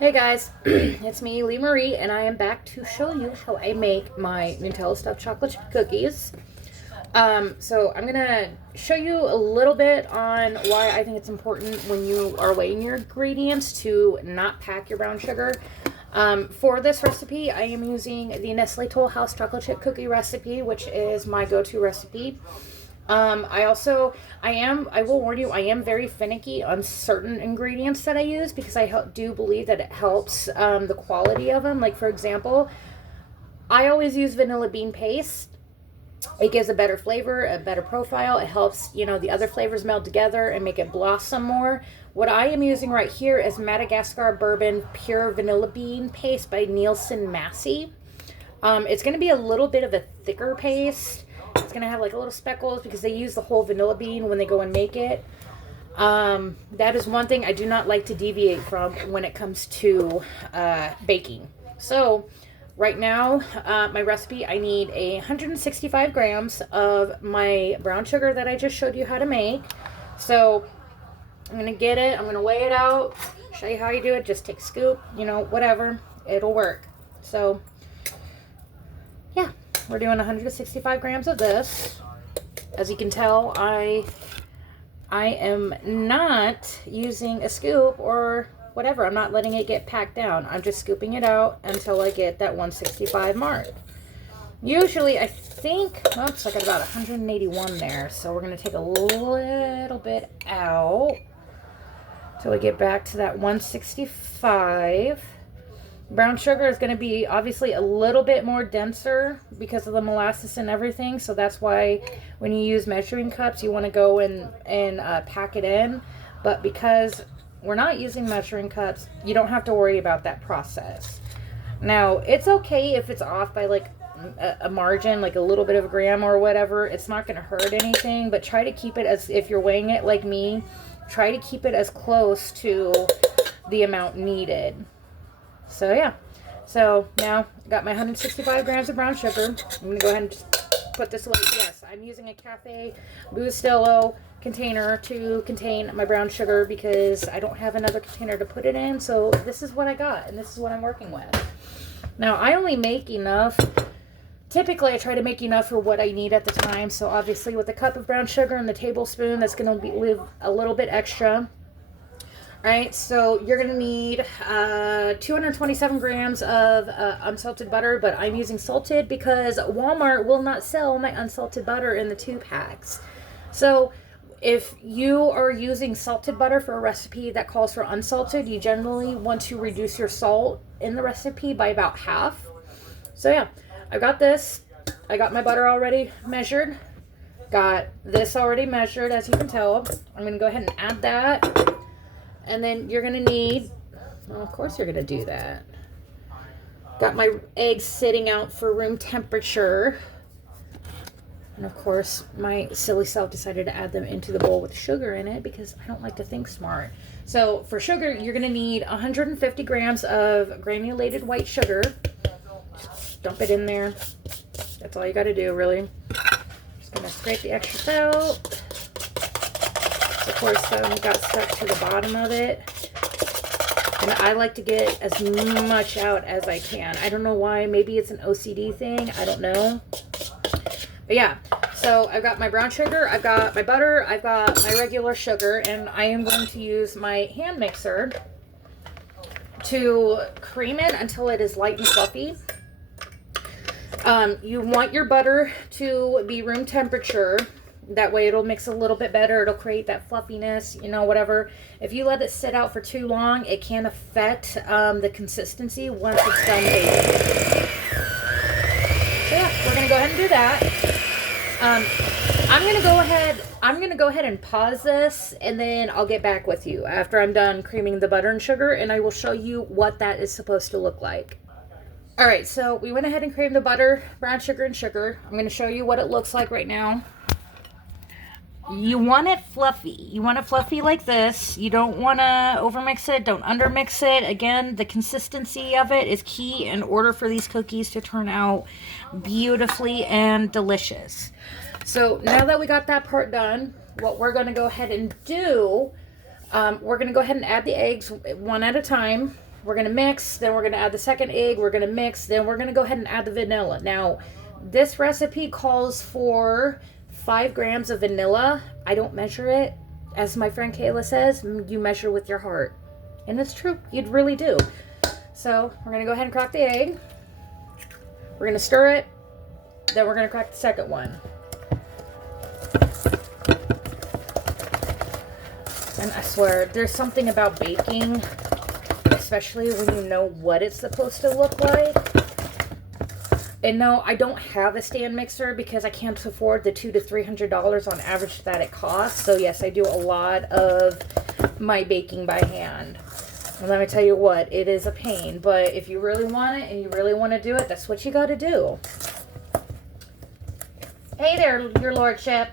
Hey guys, it's me, Lee Marie, and I am back to show you how I make my Nutella stuffed chocolate chip cookies. So I'm gonna show you a little bit on why I think it's important when you are weighing your ingredients to not pack your brown sugar. For this recipe, I am using the Nestle Tollhouse chocolate chip cookie recipe, which is my go-to recipe. I will warn you, I am very finicky on certain ingredients that I use because I do believe that it helps the quality of them. Like, for example, I always use vanilla bean paste. It gives a better flavor, a better profile. It helps, the other flavors meld together and make it blossom more. What I am using right here is Madagascar Bourbon Pure Vanilla Bean Paste by Nielsen Massey. It's going to be a little bit of a thicker paste. It's going to have like a little speckles because they use the whole vanilla bean when they go and make it. That is one thing I do not like to deviate from when it comes to baking. So right now, my recipe, I need 165 grams of my brown sugar that I just showed you how to make. So I'm going to get it. I'm going to weigh it out, show you how you do it. Just take a scoop, whatever. It'll work. So yeah, we're doing 165 grams of this. As you can tell, I am not using a scoop or whatever. I'm not letting it get packed down. I'm just scooping it out until I get that 165 mark. Usually, I think, oops, I got about 181 there. So we're going to take a little bit out till we get back to that 165. Brown sugar is going to be obviously a little bit more denser because of the molasses and everything. So that's why when you use measuring cups, you want to go and pack it in. But because we're not using measuring cups, you don't have to worry about that process. Now, it's okay if it's off by like a margin, like a little bit of a gram or whatever. It's not going to hurt anything, but try to keep it as, if you're weighing it like me, try to keep it as close to the amount needed. So yeah, so now I got my 165 grams of brown sugar. I'm going to go ahead and just put this away. Yes, I'm using a Cafe Bustelo container to contain my brown sugar because I don't have another container to put it in. So this is what I got, and this is what I'm working with. Now, I only make enough. Typically, I try to make enough for what I need at the time. So obviously, with a cup of brown sugar and the tablespoon, that's going to leave a little bit extra. All right, so you're going to need 227 grams of unsalted butter, but I'm using salted because Walmart will not sell my unsalted butter in the 2-packs. So if you are using salted butter for a recipe that calls for unsalted, you generally want to reduce your salt in the recipe by about half. So yeah, I've got this. I got my butter already measured. Got this already measured, as you can tell. I'm going to go ahead and add that. And then you're going to need, well, of course you're going to do that. Got my eggs sitting out for room temperature. And of course, my silly self decided to add them into the bowl with sugar in it because I don't like to think smart. So for sugar, you're going to need 150 grams of granulated white sugar. Just dump it in there. That's all you got to do, really. Just going to scrape the extras out. Of course, some got stuck to the bottom of it. And I like to get as much out as I can. I don't know why. Maybe it's an OCD thing. I don't know. But yeah, so I've got my brown sugar, I've got my butter, I've got my regular sugar, and I am going to use my hand mixer to cream it until it is light and fluffy. You want your butter to be room temperature. That way it'll mix a little bit better. It'll create that fluffiness, whatever. If you let it sit out for too long, it can affect the consistency once it's done baking. So yeah, we're going to go ahead and do that. I'm going to go ahead and pause this, and then I'll get back with you after I'm done creaming the butter and sugar, and I will show you what that is supposed to look like. All right, so we went ahead and creamed the butter, brown sugar, and sugar. I'm going to show you what it looks like right now. You want it fluffy. You want it fluffy like this. You don't want to overmix it. Don't undermix it. Again, the consistency of it is key in order for these cookies to turn out beautifully and delicious. So now that we got that part done, what we're going to go ahead and do, we're going to go ahead and add the eggs one at a time. we're going to mix, then we're going to add the second egg, we're going to mix, then we're going to go ahead and add the vanilla. Now, this recipe calls for 5 grams of vanilla. I don't measure it. As my friend Kayla says, you measure with your heart. And it's true. You'd really do. So we're going to go ahead and crack the egg. We're going to stir it. Then we're going to crack the second one. And I swear, there's something about baking, especially when you know what it's supposed to look like. And no, I don't have a stand mixer because I can't afford the $200 to $300 on average that it costs. So yes, I do a lot of my baking by hand. And let me tell you what, it is a pain. But if you really want it and you really want to do it, that's what you got to do. Hey there, your lordship.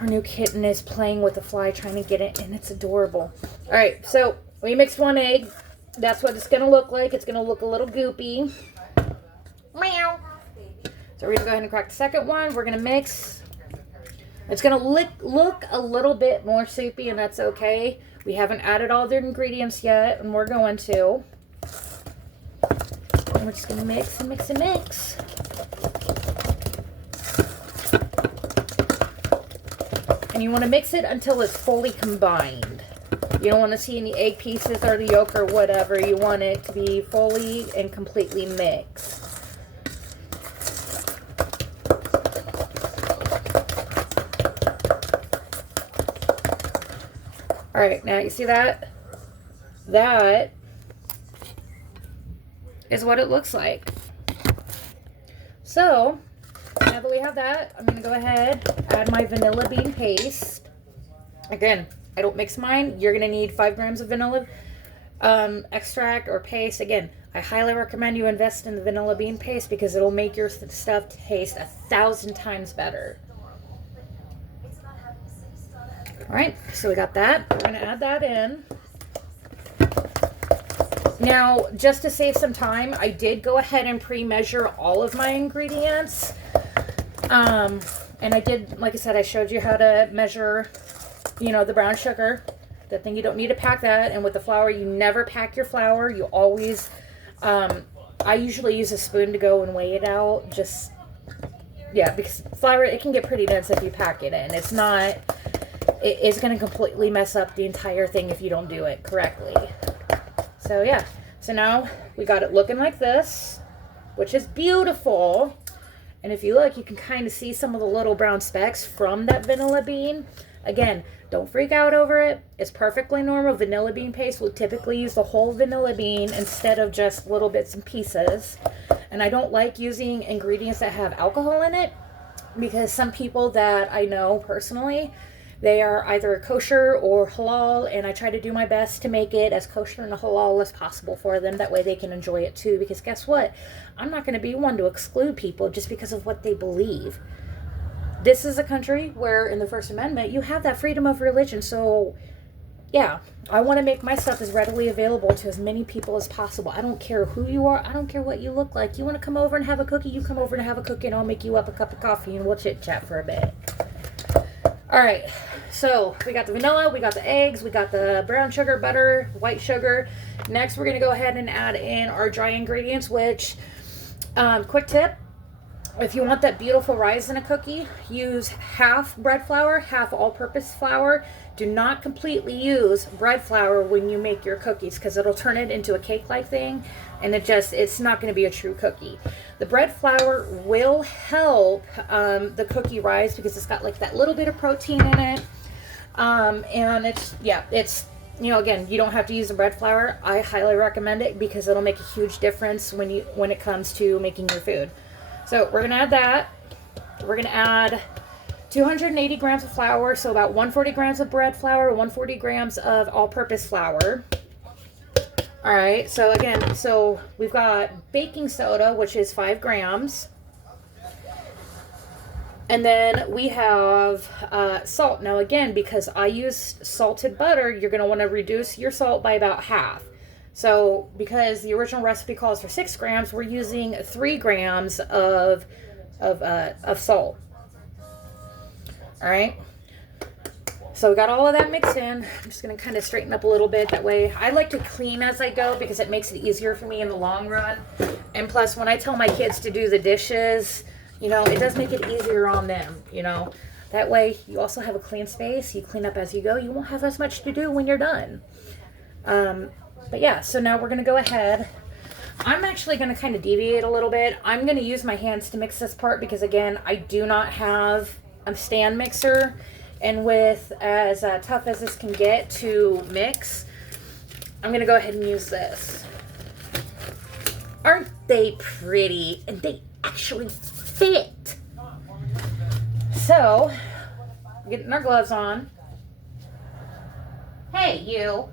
Our new kitten is playing with a fly, trying to get it, and it's adorable. All right, so we mixed 1 egg. That's what it's going to look like. It's going to look a little goopy. Meow. So we're going to go ahead and crack the second one. We're going to mix. It's going to look a little bit more soupy, and that's okay. We haven't added all the ingredients yet, and we're going to. And we're just going to mix and mix and mix. And you want to mix it until it's fully combined. You don't want to see any egg pieces or the yolk or whatever. You want it to be fully and completely mixed. All right, now you see that? That is what it looks like. So, now that we have that, I'm going to go ahead, add my vanilla bean paste. Again, I don't mix mine. You're going to need 5 grams of vanilla extract or paste. Again, I highly recommend you invest in the vanilla bean paste because it'll make your stuff taste 1,000 times better. All right, so we got that. We're going to add that in. Now, just to save some time, I did go ahead and pre-measure all of my ingredients. And I did, like I said, I showed you how to measure, you know, the brown sugar. The thing, you don't need to pack that. And with the flour, you never pack your flour. You always, I usually use a spoon to go and weigh it out. Just, yeah, because flour, it can get pretty dense if you pack it in. It's not, it's going to completely mess up the entire thing if you don't do it correctly. So yeah, so now we got it looking like this, which is beautiful. And if you look, you can kind of see some of the little brown specks from that vanilla bean. Again, don't freak out over it. It's perfectly normal. Vanilla bean paste will typically use the whole vanilla bean instead of just little bits and pieces. And I don't like using ingredients that have alcohol in it because some people that I know personally, they are either kosher or halal, and I try to do my best to make it as kosher and halal as possible for them. That way they can enjoy it too, because guess what? I'm not going to be one to exclude people just because of what they believe. This is a country where in the First Amendment, you have that freedom of religion. So yeah, I want to make my stuff as readily available to as many people as possible. I don't care who you are. I don't care what you look like. You want to come over and have a cookie? You come over and have a cookie, and I'll make you up a cup of coffee and we'll chit chat for a bit. All right, so we got the vanilla, we got the eggs, we got the brown sugar, butter, white sugar. Next, we're going to go ahead and add in our dry ingredients, which, quick tip, if you want that beautiful rise in a cookie, use half bread flour, half all-purpose flour. Do not completely use bread flour when you make your cookies because it'll turn it into a cake-like thing, and it's not going to be a true cookie. The bread flour will help the cookie rise because it's got like that little bit of protein in it. And it's, you know, again, you don't have to use the bread flour. I highly recommend it because it'll make a huge difference when it comes to making your food. So we're going to add that. We're going to add 280 grams of flour, so about 140 grams of bread flour, 140 grams of all-purpose flour. All right, so again, so we've got baking soda, which is 5 grams. And then we have salt. Now again, because I use salted butter, you're going to want to reduce your salt by about half. So because the original recipe calls for 6 grams, we're using 3 grams of salt. All right. So we got all of that mixed in. I'm just going to kind of straighten up a little bit. That way I like to clean as I go because it makes it easier for me in the long run. And plus, when I tell my kids to do the dishes, you know, it does make it easier on them, you know. That way you also have a clean space. You clean up as you go. You won't have as much to do when you're done. But yeah, so now we're going to go ahead. I'm actually going to kind of deviate a little bit. I'm going to use my hands to mix this part because, again, I do not have a stand mixer. And with as tough as this can get to mix, I'm going to go ahead and use this. Aren't they pretty? And they actually fit. So, getting our gloves on. Hey, you.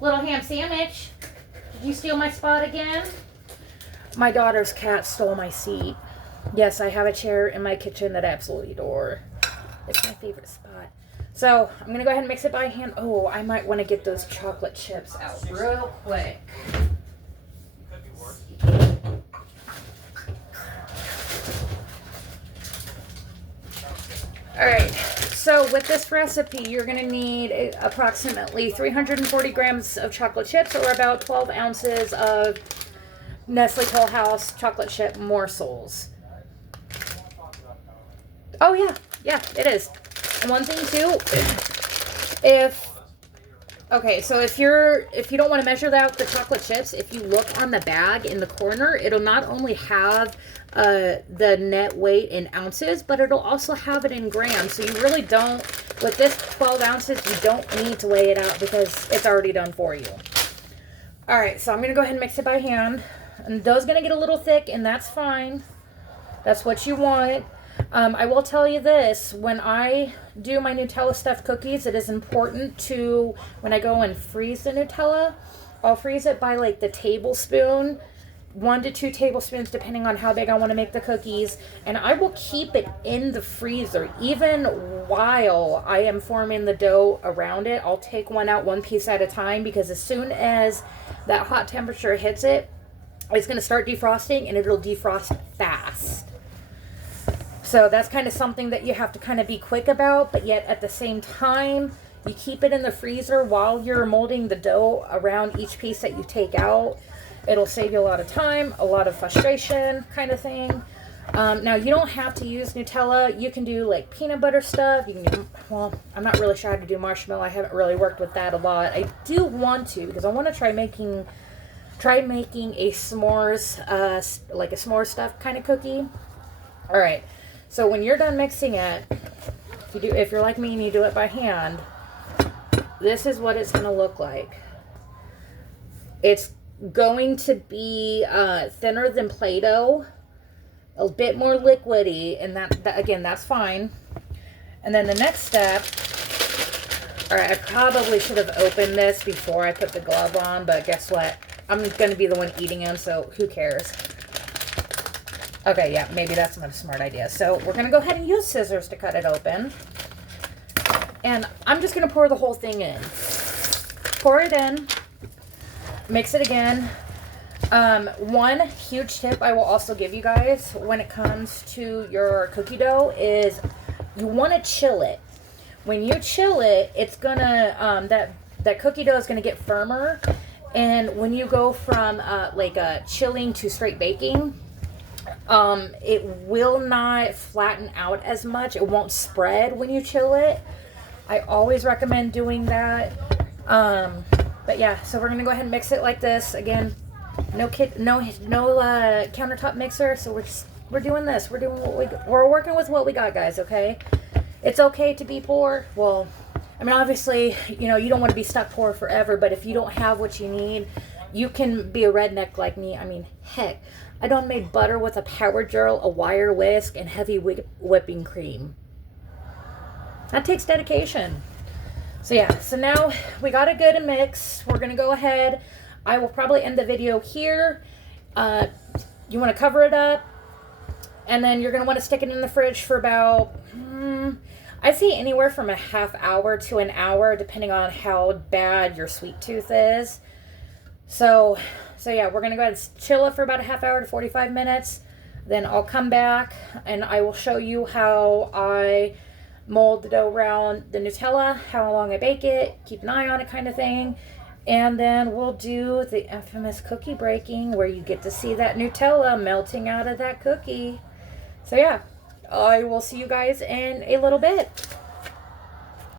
Little ham sandwich. Did you steal my spot again? My daughter's cat stole my seat. Yes, I have a chair in my kitchen that I absolutely adore. It's my favorite spot. So, I'm going to go ahead and mix it by hand. Oh, I might want to get those chocolate chips out real quick. Alright, so with this recipe, you're going to need approximately 340 grams of chocolate chips or about 12 ounces of Nestle Tollhouse chocolate chip morsels. Oh, yeah, it is. And one thing too, if you don't want to measure out the chocolate chips, if you look on the bag in the corner, it'll not only have the net weight in ounces, but it'll also have it in grams. So you really don't, with this 12 ounces, you don't need to weigh it out because it's already done for you. All right, so I'm going to go ahead and mix it by hand. And the dough's going to get a little thick, and that's fine. That's what you want. I will tell you this, when I do my Nutella stuffed cookies, it is important to, when I go and freeze the Nutella, I'll freeze it by like the tablespoon, 1 to 2 tablespoons, depending on how big I want to make the cookies. And I will keep it in the freezer, even while I am forming the dough around it. I'll take one out, one piece at a time, because as soon as that hot temperature hits it, it's going to start defrosting, and it'll defrost fast. So that's kind of something that you have to kind of be quick about, but yet at the same time, you keep it in the freezer while you're molding the dough around each piece that you take out. It'll save you a lot of time, a lot of frustration kind of thing. Now, you don't have to use Nutella. You can do like peanut butter stuff. You can do, well, I'm not really sure how to do marshmallow. I haven't really worked with that a lot. I do want to, because I want to try making a s'mores, like a s'more stuffed kind of cookie. All right. So when you're done mixing it, if you're like me and you do it by hand, this is what it's going to look like. It's going to be thinner than Play-Doh, a bit more liquidy, and that again, that's fine. And then the next step, all right, I probably should have opened this before I put the glove on, but guess what? I'm going to be the one eating them, so who cares? Okay, yeah, maybe that's not a smart idea. So we're going to go ahead and use scissors to cut it open. And I'm just going to pour the whole thing in. Pour it in. Mix it again. One huge tip I will also give you guys when it comes to your cookie dough is you want to chill it. When you chill it, it's going to, that cookie dough is going to get firmer. And when you go from chilling to straight baking, it will not flatten out as much. It won't spread when you chill it. I always recommend doing that. But yeah, so we're gonna go ahead and mix it like this. Again, no countertop mixer. So we're doing this. We're working with what we got, guys. Okay, it's okay to be poor. Well, I mean, obviously, you know, you don't want to be stuck poor forever. But if you don't have what you need, you can be a redneck like me. I mean, heck, I done made butter with a power drill, a wire whisk, and heavy whipping cream. That takes dedication. So yeah, so now we got it good and mixed. We're going to go ahead. I will probably end the video here. You want to cover it up. And then you're going to want to stick it in the fridge for about, I'd say anywhere from a half hour to an hour, depending on how bad your sweet tooth is. So yeah, we're going to go ahead and chill it for about a half hour to 45 minutes. Then I'll come back and I will show you how I mold the dough around the Nutella, how long I bake it, keep an eye on it kind of thing. And then we'll do the infamous cookie breaking where you get to see that Nutella melting out of that cookie. So yeah, I will see you guys in a little bit.